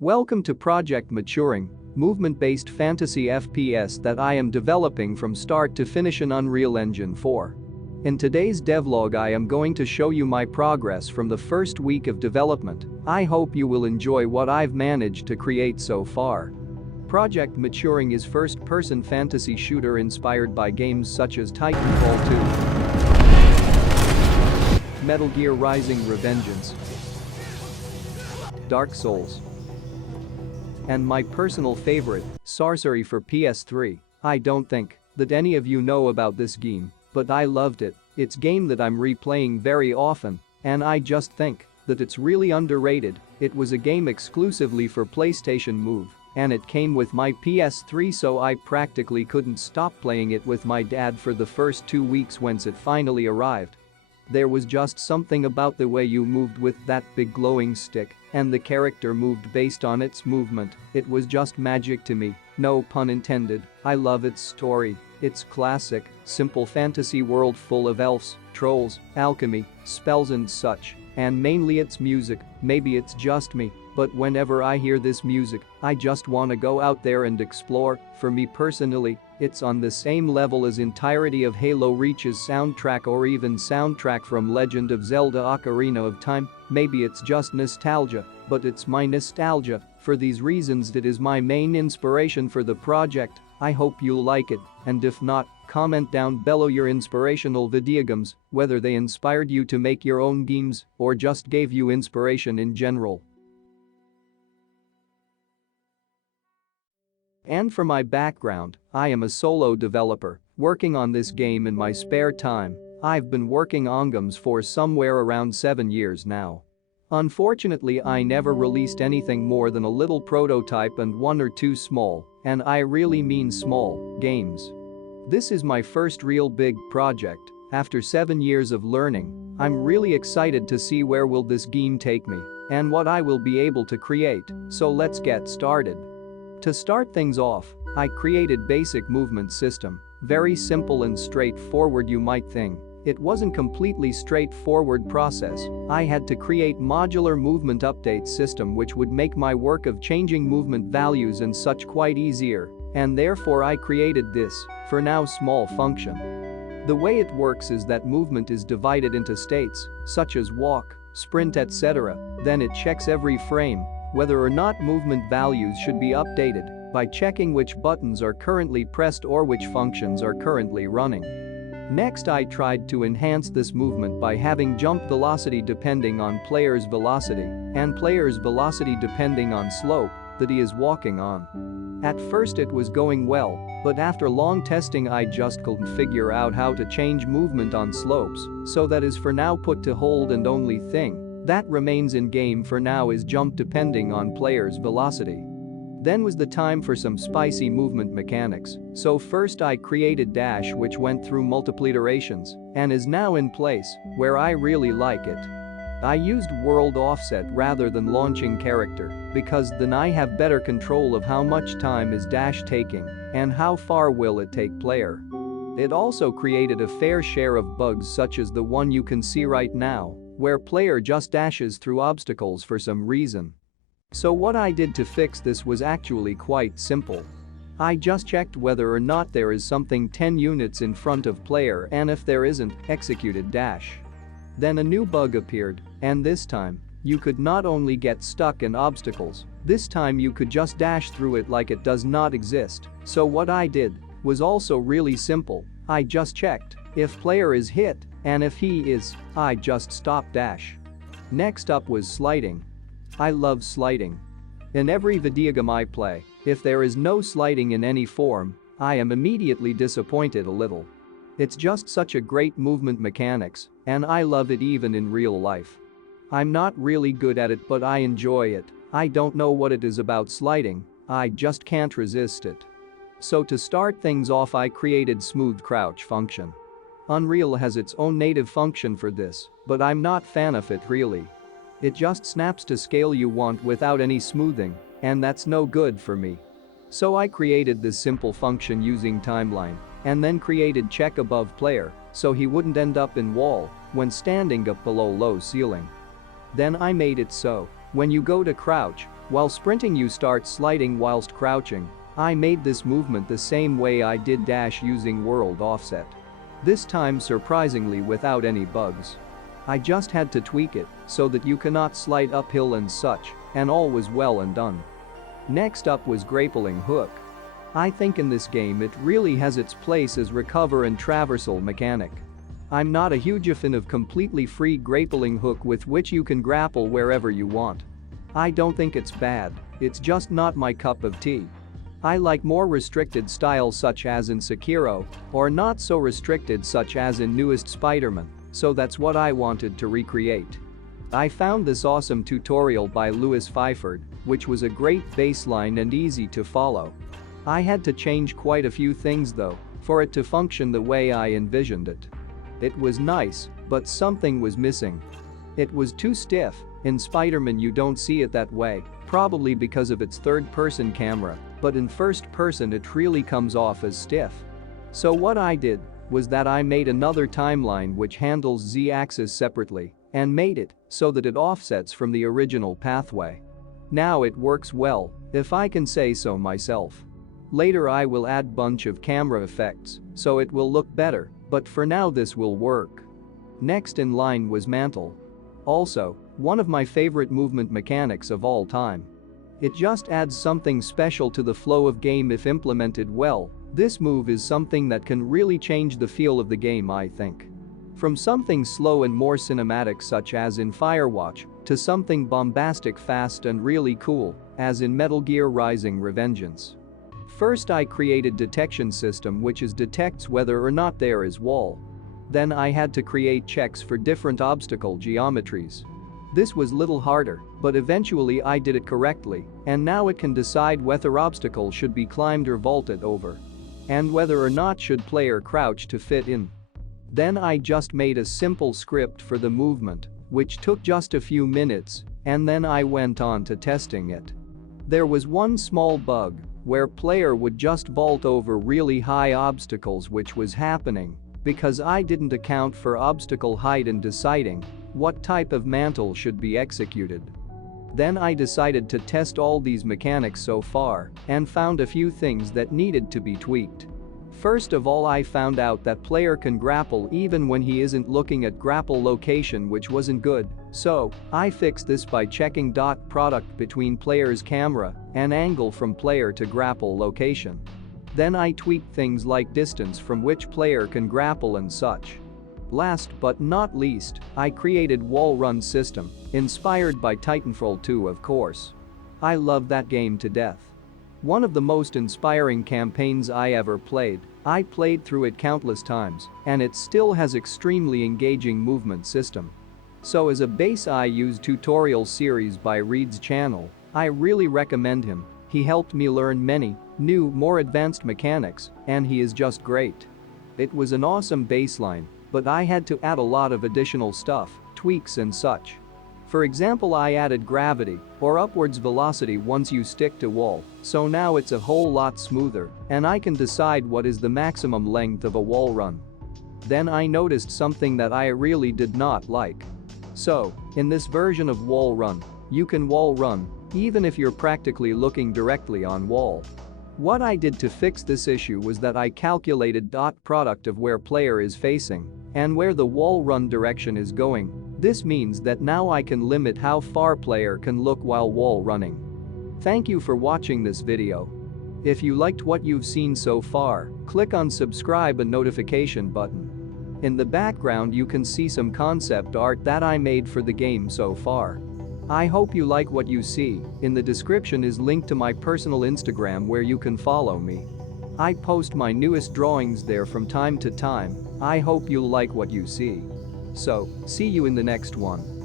Welcome to Project Maturing, movement-based fantasy FPS that I am developing from start to finish in Unreal Engine 4. In today's devlog I am going to show you my progress from the first week of development. I hope you will enjoy what I've managed to create so far. Project Maturing is first-person fantasy shooter inspired by games such as Titanfall 2, Metal Gear Rising: Revengeance, Dark Souls, and my personal favorite, Sorcery for PS3. I don't think that any of you know about this game, but I loved it. It's a game that I'm replaying very often, and I just think that it's really underrated. It was a game exclusively for PlayStation Move, and it came with my PS3, so I practically couldn't stop playing it with my dad for the first 2 weeks once it finally arrived. There was just something about the way you moved with that big glowing stick, and the character moved based on its movement. It was just magic to me, no pun intended. I love its story. It's classic, simple fantasy world full of elves, trolls, alchemy, spells and such, and mainly its music. Maybe it's just me, but whenever I hear this music, I just wanna go out there and explore. For me personally, it's on the same level as entirety of Halo Reach's soundtrack or even soundtrack from Legend of Zelda: Ocarina of Time. Maybe it's just nostalgia, but it's my nostalgia. For these reasons it is my main inspiration for the project. I hope you'll like it, and if not, comment down below your inspirational video games, whether they inspired you to make your own games or just gave you inspiration in general. And for my background, I am a solo developer, working on this game in my spare time. I've been working on games for somewhere around 7 years now. Unfortunately, I never released anything more than a little prototype and 1 or 2 small, and I really mean small, games. This is my first real big project. After 7 years of learning, I'm really excited to see where will this game take me and what I will be able to create, so let's get started. To start things off, I created basic movement system. Very simple and straightforward, you might think. It wasn't completely straightforward process. I had to create modular movement update system which would make my work of changing movement values and such quite easier, and therefore I created this, for now small function. The way it works is that movement is divided into states, such as walk, sprint, etc. Then it checks every frame whether or not movement values should be updated by checking which buttons are currently pressed or which functions are currently running. Next, I tried to enhance this movement by having jump velocity depending on player's velocity and player's velocity depending on slope that he is walking on. At first it was going well, but after long testing I just couldn't figure out how to change movement on slopes, so that is for now put to hold, and only thing that remains in game for now is jump depending on player's velocity. Then was the time for some spicy movement mechanics, so first I created dash, which went through multiple iterations and is now in place, where I really like it. I used world offset rather than launching character because then I have better control of how much time is dash taking and how far will it take player. It also created a fair share of bugs such as the one you can see right now, where player just dashes through obstacles for some reason. So what I did to fix this was actually quite simple. I just checked whether or not there is something 10 units in front of player, and if there isn't, executed dash. Then a new bug appeared, and this time, you could not only get stuck in obstacles, this time you could just dash through it like it does not exist. So what I did was also really simple. I just checked if player is hit, and if he is, I just stop dash. Next up was sliding. I love sliding. In every video game I play, if there is no sliding in any form, I am immediately disappointed a little. It's just such a great movement mechanics, and I love it even in real life. I'm not really good at it, but I enjoy it. I don't know what it is about sliding, I just can't resist it. So to start things off I created smooth crouch function. Unreal has its own native function for this, but I'm not fan of it really. It just snaps to scale you want without any smoothing, and that's no good for me. So I created this simple function using timeline, and then created check above player, so he wouldn't end up in wall when standing up below low ceiling. Then I made it so when you go to crouch, While sprinting you start sliding whilst crouching. I made this movement the same way I did dash using world offset. This time surprisingly without any bugs. I just had to tweak it so that you cannot slide uphill and such, and all was well and done. Next up was grappling hook. I think in this game it really has its place as recover and traversal mechanic. I'm not a huge fan of completely free grappling hook with which you can grapple wherever you want. I don't think it's bad, it's just not my cup of tea. I like more restricted styles such as in Sekiro, or not so restricted such as in newest Spider-Man, so that's what I wanted to recreate. I found this awesome tutorial by Lewis Filford, which was a great baseline and easy to follow. I had to change quite a few things though, for it to function the way I envisioned it. It was nice, but something was missing. It was too stiff. In Spider-Man you don't see it that way, probably because of its third-person camera, but in first person it really comes off as stiff. So what I did was that I made another timeline which handles Z-axis separately and made it so that it offsets from the original pathway. Now it works well, if I can say so myself. Later I will add bunch of camera effects so it will look better, but for now this will work. Next in line was mantle. Also, one of my favorite movement mechanics of all time. It just adds something special to the flow of game if implemented well. This move is something that can really change the feel of the game, I think. From something slow and more cinematic such as in Firewatch, to something bombastic fast and really cool, as in Metal Gear Rising: Revengeance. First I created detection system which detects whether or not there is wall. Then I had to create checks for different obstacle geometries. This was little harder, but eventually I did it correctly, and now it can decide whether obstacle should be climbed or vaulted over. And whether or not should player crouch to fit in. Then I just made a simple script for the movement, which took just a few minutes, and then I went on to testing it. There was one small bug, where player would just vault over really high obstacles which was happening because I didn't account for obstacle height in deciding what type of mantle should be executed. Then I decided to test all these mechanics so far and found a few things that needed to be tweaked. First of all, I found out that player can grapple even when he isn't looking at grapple location, which wasn't good, so I fixed this by checking dot product between player's camera and angle from player to grapple location. Then I tweaked things like distance from which player can grapple and such. Last but not least, I created wall run system, inspired by Titanfall 2 of course. I love that game to death. One of the most inspiring campaigns I ever played. I played through it countless times, and it still has extremely engaging movement system. So as a base I use tutorial series by Reids Channel. I really recommend him. He helped me learn many new, more advanced mechanics, and he is just great. It was an awesome baseline, but I had to add a lot of additional stuff, tweaks and such. For example, I added gravity or upwards velocity once you stick to wall, so now it's a whole lot smoother and I can decide what is the maximum length of a wall run. Then I noticed something that I really did not like. So, in this version of wall run, you can wall run even if you're practically looking directly on wall. What I did to fix this issue was that I calculated dot product of where player is facing and where the wall run direction is going. This means that now I can limit how far player can look while wall running. Thank you for watching this video. If you liked what you've seen so far, click on subscribe and notification button. In the background you can see some concept art that I made for the game so far. I hope you like what you see. In the description is link to my personal Instagram where you can follow me. I post my newest drawings there from time to time. I hope you'll like what you see. So, see you in the next one.